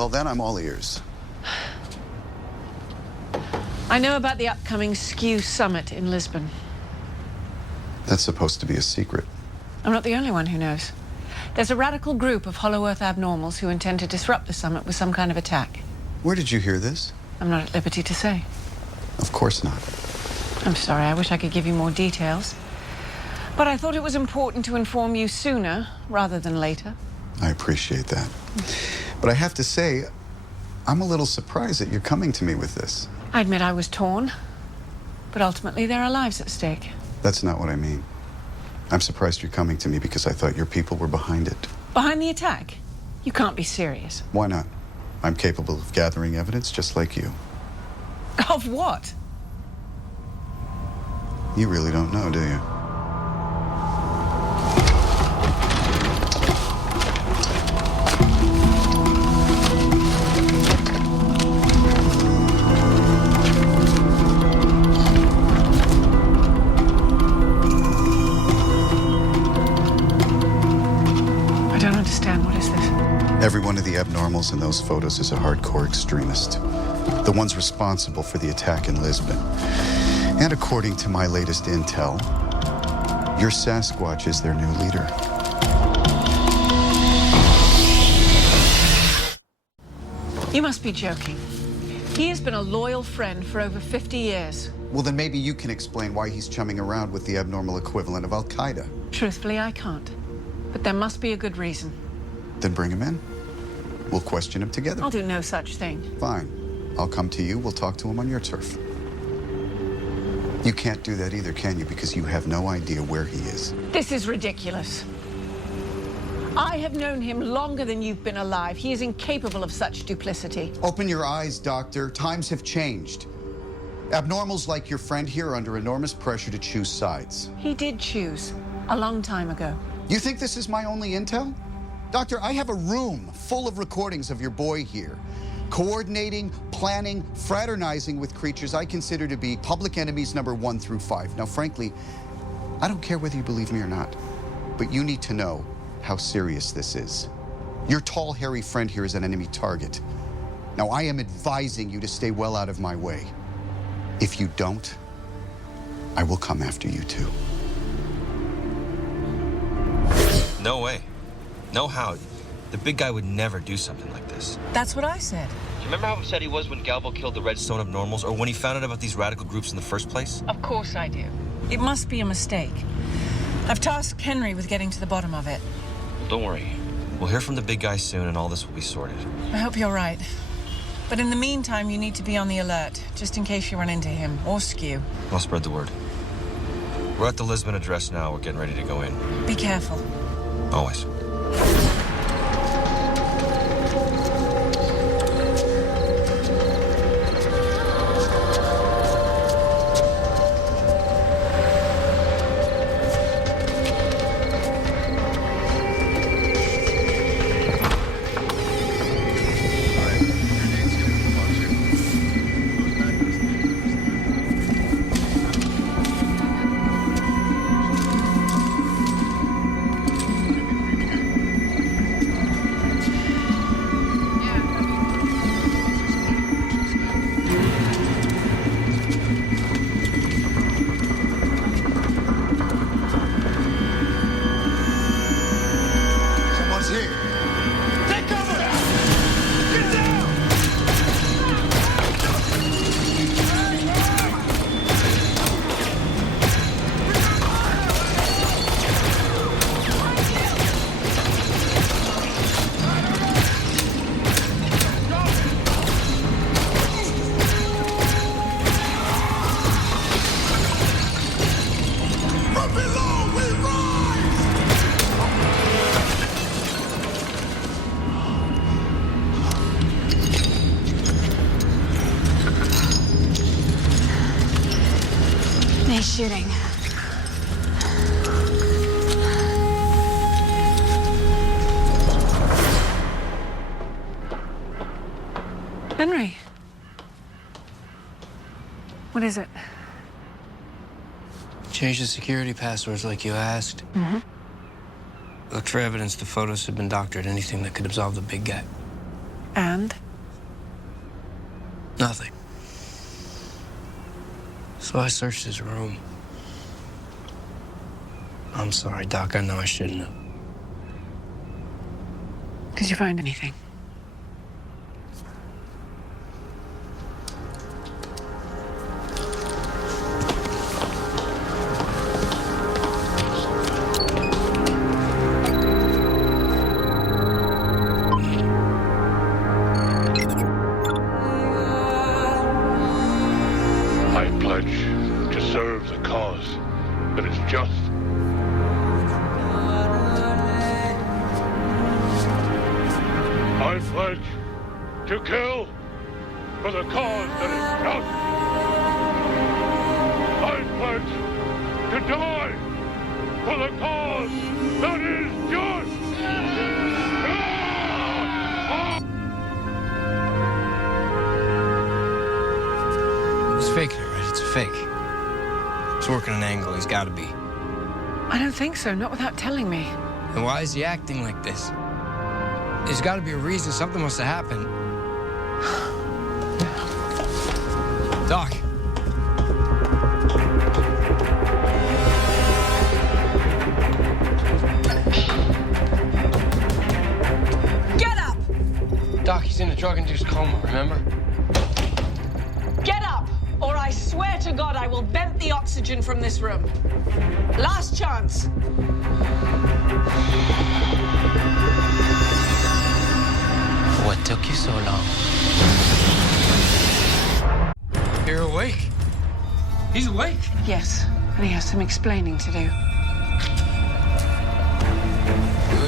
Well, then I'm all ears. I know about the upcoming SKU Summit in Lisbon. That's supposed to be a secret. I'm not the only one who knows. There's a radical group of Hollow Earth abnormals who intend to disrupt the summit with some kind of attack. Where did you hear this? I'm not at liberty to say. Of course not. I'm sorry, I wish I could give you more details. But I thought it was important to inform you sooner rather than later. I appreciate that. But I have to say, I'm a little surprised that you're coming to me with this. I admit I was torn, but ultimately there are lives at stake. That's not what I mean. I'm surprised you're coming to me because I thought your people were behind it. Behind the attack? You can't be serious. Why not? I'm capable of gathering evidence just like you. Of what? You really don't know, do you? Every one of the abnormals in those photos is a hardcore extremist. The ones responsible for the attack in Lisbon. And according to my latest intel, your Sasquatch is their new leader. You must be joking. He has been a loyal friend for over 50 years. Well, then maybe you can explain why he's chumming around with the abnormal equivalent of Al-Qaeda. Truthfully, I can't. But there must be a good reason. Then bring him in. We'll question him together. I'll do no such thing. Fine. I'll come to you. We'll talk to him on your turf. You can't do that either, can you? Because you have no idea where he is. This is ridiculous. I have known him longer than you've been alive. He is incapable of such duplicity. Open your eyes, Doctor. Times have changed. Abnormals like your friend here are under enormous pressure to choose sides. He did choose a long time ago. You think this is my only intel? Doctor, I have a room full of recordings of your boy here, coordinating, planning, fraternizing with creatures I consider to be public enemies number 1 through 5. Now, frankly, I don't care whether you believe me or not, but you need to know how serious this is. Your tall, hairy friend here is an enemy target. Now, I am advising you to stay well out of my way. If you don't, I will come after you too. No way. No how. The big guy would never do something like this. That's what I said. Do you remember how upset he was when Galvo killed the Redstone Abnormals, or when he found out about these radical groups in the first place? Of course I do. It must be a mistake. I've tasked Henry with getting to the bottom of it. Don't worry. We'll hear from the big guy soon, and all this will be sorted. I hope you're right. But in the meantime, you need to be on the alert, just in case you run into him, or SKU. I'll spread the word. We're at the Lisbon address now. We're getting ready to go in. Be careful. Always. Nice shooting. Henry. What is it? Change the security passwords like you asked. Mm-hmm. Look for evidence the photos have been doctored, anything that could absolve the big guy. And? Nothing. So I searched his room. I'm sorry, Doc. I know I shouldn't have. Did you find anything? I pledge to serve the cause that is just. I pledge to kill for the cause that is just. I pledge to die for the cause that is just. He's faking it, right? It's a fake. He's working an angle. He's got to be. I don't think so, not without telling me. And why is he acting like this? There's got to be a reason. Something must have happened. Doc. Get up! Doc, he's in a drug-induced coma, remember? Get up, or I swear to God I will vent the oxygen from this room. Last chance. What took you so long? You're awake. He's awake. Yes, and he has some explaining to do.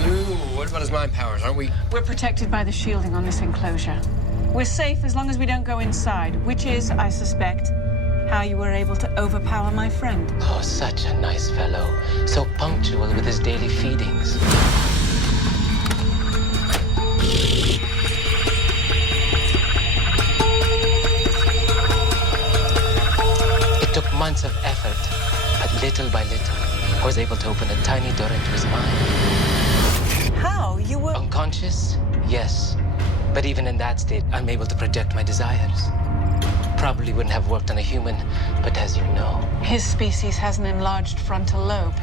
Ooh, what about his mind powers? Aren't we? We're protected by the shielding on this enclosure. We're safe as long as we don't go inside, which is, I suspect, how you were able to overpower my friend. Oh, such a nice fellow. So punctual with his daily feedings. It took months of effort, but little by little, I was able to open a tiny door into his mind. How? You were... Unconscious? Yes. But even in that state, I'm able to project my desires. Probably wouldn't have worked on a human, but as you know, His species has an enlarged frontal lobe.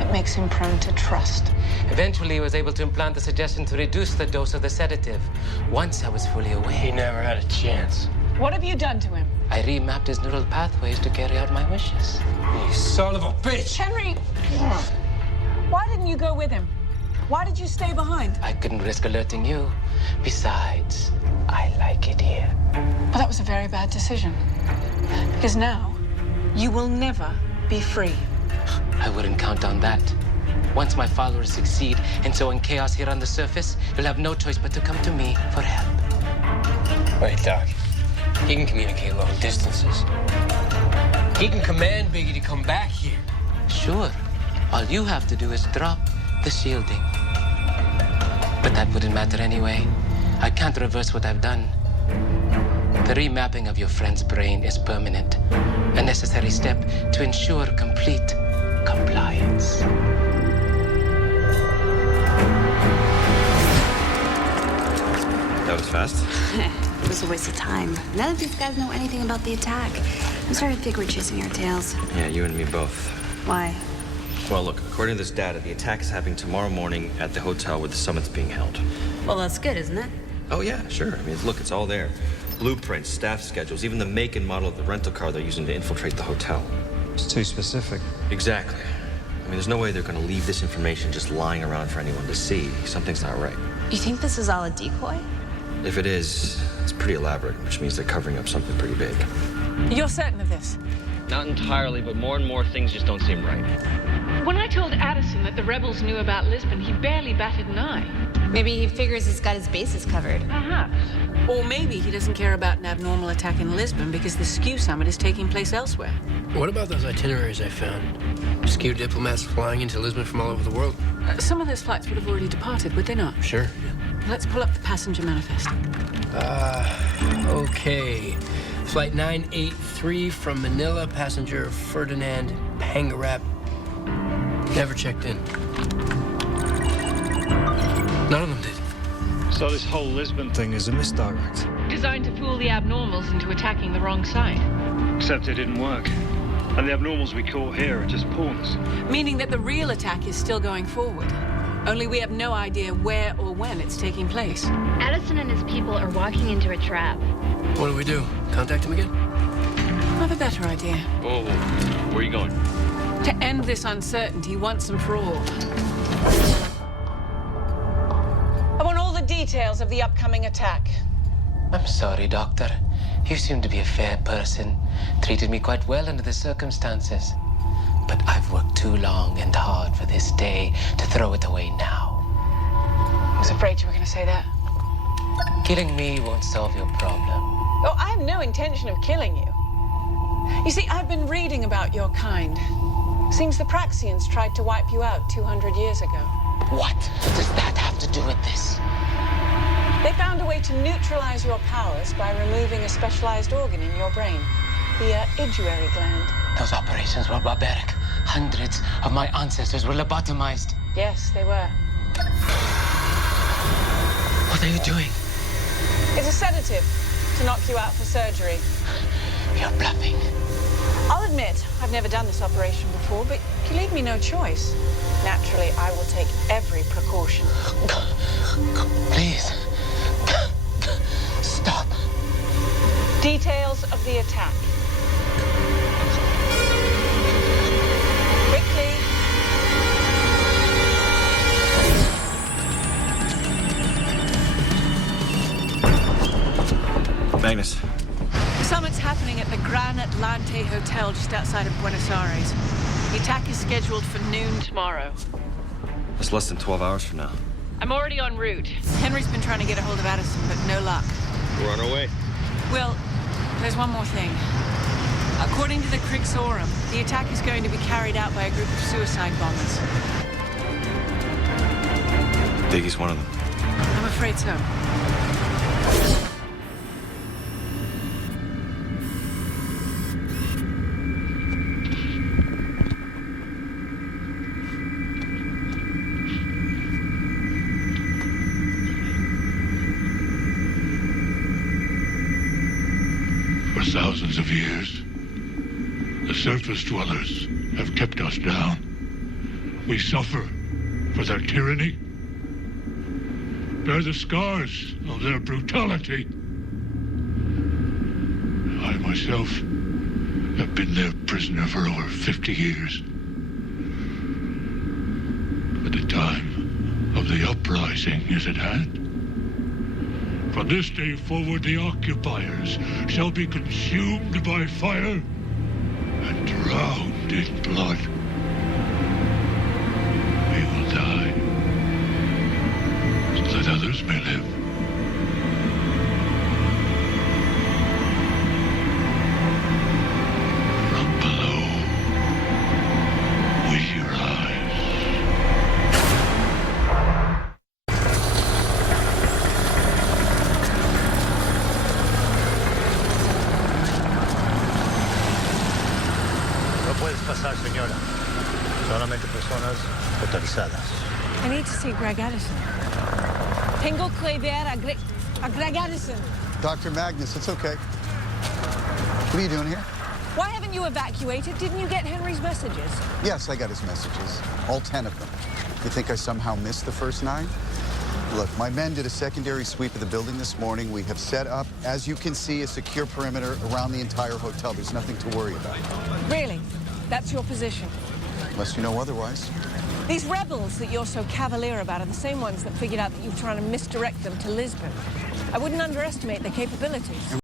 It makes him prone to trust. eventually I was able to implant the suggestion to reduce the dose of the sedative. Once I was fully He awake, never had a chance. What have you done to him? I remapped his neural pathways to carry out my wishes. You son of a bitch! Henry! Why didn't you go with him? Why did you stay behind? I couldn't risk alerting you. Besides, I like it here. Well, that was a very bad decision. Because now, you will never be free. I wouldn't count on that. Once my followers succeed in sowing chaos here on the surface, you'll have no choice but to come to me for help. Wait, Doc. He can communicate long distances. He can command Biggie to come back here. Sure. All you have to do is drop the shielding. But that wouldn't matter anyway. I can't reverse what I've done. The remapping of your friend's brain is permanent, a necessary step to ensure complete compliance. That was fast. It was a waste of time. None of these guys know anything about the attack. I'm starting to think we're chasing our tails. Yeah, you and me both. Why? Well, look, according to this data, the attack is happening tomorrow morning at the hotel where the summit's being held. Well, that's good, isn't it? Oh, yeah, sure. I mean, look, it's all there. Blueprints, staff schedules, even the make and model of the rental car they're using to infiltrate the hotel. It's too specific. Exactly. I mean, there's no way they're going to leave this information just lying around for anyone to see. Something's not right. You think this is all a decoy? If it is, it's pretty elaborate, which means they're covering up something pretty big. You're certain of this? Not entirely, but more and more things just don't seem right. When I told Addison that the rebels knew about Lisbon, he barely batted an eye. Maybe he figures he's got his bases covered. Perhaps. Or maybe he doesn't care about an abnormal attack in Lisbon because the SKU summit is taking place elsewhere. What about those itineraries I found? SKU diplomats flying into Lisbon from all over the world. Some of those flights would have already departed, would they not? Sure. Let's pull up the passenger manifest. Okay. Flight 983 from Manila, passenger Ferdinand Pangarap. Never checked in. None of them did. So this whole Lisbon thing is a misdirect. Designed to fool the abnormals into attacking the wrong side. Except it didn't work. And the abnormals we caught here are just pawns. Meaning that the real attack is still going forward. Only we have no idea where or when it's taking place. Addison and his people are walking into a trap. What do we do? Contact him again? I have a better idea. Whoa, where are you going? To end this uncertainty once and for all. I want all the details of the upcoming attack. I'm sorry, Doctor. You seem to be a fair person. Treated me quite well under the circumstances. But I've worked too long and hard for this day to throw it away now. I was afraid you were going to say that. Killing me won't solve your problem. Oh, I have no intention of killing you. You see, I've been reading about your kind. Seems the Praxians tried to wipe you out 200 years ago. What does that have to do with this? They found a way to neutralize your powers by removing a specialized organ in your brain, the iguary gland. Those operations were barbaric. Hundreds of my ancestors were lobotomized. Yes, they were. What are you doing? It's a sedative to knock you out for surgery. You're bluffing. I'll admit, I've never done this operation before, but you leave me no choice. Naturally, I will take every precaution. Please. Stop. Details of the attack. Quickly. Magnus. The summit's happening at the Gran Atlante Hotel just outside of Buenos Aires. The attack is scheduled for noon tomorrow. It's less than 12 hours from now. I'm already en route. Henry's been trying to get a hold of Addison, but no luck. We're on our way. Will, there's one more thing. According to the Krixorum, the attack is going to be carried out by a group of suicide bombers. Biggie's one of them. I'm afraid so. For thousands of years, the surface dwellers have kept us down. We suffer for their tyranny, bear the scars of their brutality. I myself have been their prisoner for over 50 years. But the time of the uprising is at hand. From this day forward, the occupiers shall be consumed by fire and drowned in blood. We will die so that others may live. From below, we rise. Puedes pasar, señora. Solamente personas autorizadas. I need to see Greg Addison. Tengo que ver a Greg Addison. Dr. Magnus, it's okay. What are you doing here? Why haven't you evacuated? Didn't you get Henry's messages? Yes, I got his messages. All 10 of them. You think I somehow missed the first 9? Look, my men did a secondary sweep of the building this morning. We have set up, as you can see, a secure perimeter around the entire hotel. There's nothing to worry about. Really? That's your position? Unless you know otherwise. These rebels that you're so cavalier about are the same ones that figured out that you were trying to misdirect them to Lisbon. I wouldn't underestimate their capabilities.